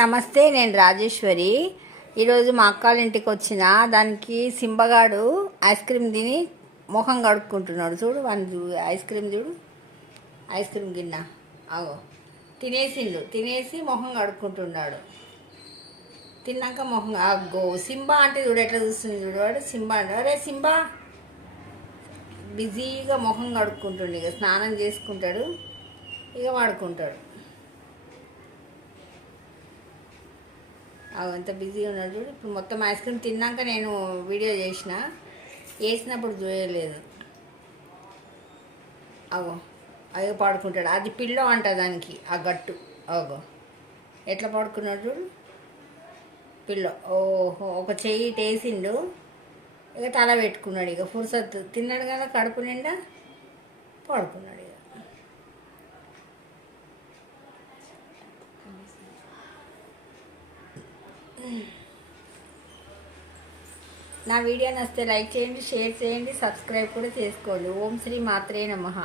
నమస్తే, నేను రాజేశ్వరి. ఈరోజు మా అక్కాళ్ళ ఇంటికి వచ్చిన దానికి సింబగాడు ఐస్ క్రీమ్ తిని మొహం కడుక్కుంటున్నాడు. చూడు వాడిని, ఐస్ క్రీమ్ చూడు, ఐస్ క్రీమ్ గిన్నె అగో తినేసి మొహం కడుక్కుంటున్నాడు. తిన్నాక మొహం అగ్గో సింబా అంటే చూడు ఎట్లా చూస్తుంది చూడు. వాడు సింబా అంటే అరే సింబా బిజీగా మొహం కడుక్కుంటుండు. ఇక స్నానం చేసుకుంటాడు, ఇక వాడుకుంటాడు. అంత బిజీగా ఉన్నాడు చూడు. ఇప్పుడు మొత్తం ఐస్ క్రీమ్ తిన్నాక నేను వీడియో వేసినప్పుడు చూడలేదు. అయ్యో పాడుకుంటాడు. అది పిల్లో అంట దానికి, ఆ గట్టు ఎట్లా పాడుకున్నాడు చూడు పిల్లో. ఓహో, ఒక చెయ్యి వేసిండు, ఇక తల పెట్టుకున్నాడు. ఇక ఫుర్సత్ తిన్నాడు కదా, కడుపు నిండా పాడుకున్నాడు. ఇక నా వీడియో నచ్చితే లైక్ చేయండి, షేర్ చేయండి, సబ్స్క్రైబ్ కూడా చేసుకోండి. ఓం శ్రీ మాత్రే నమః.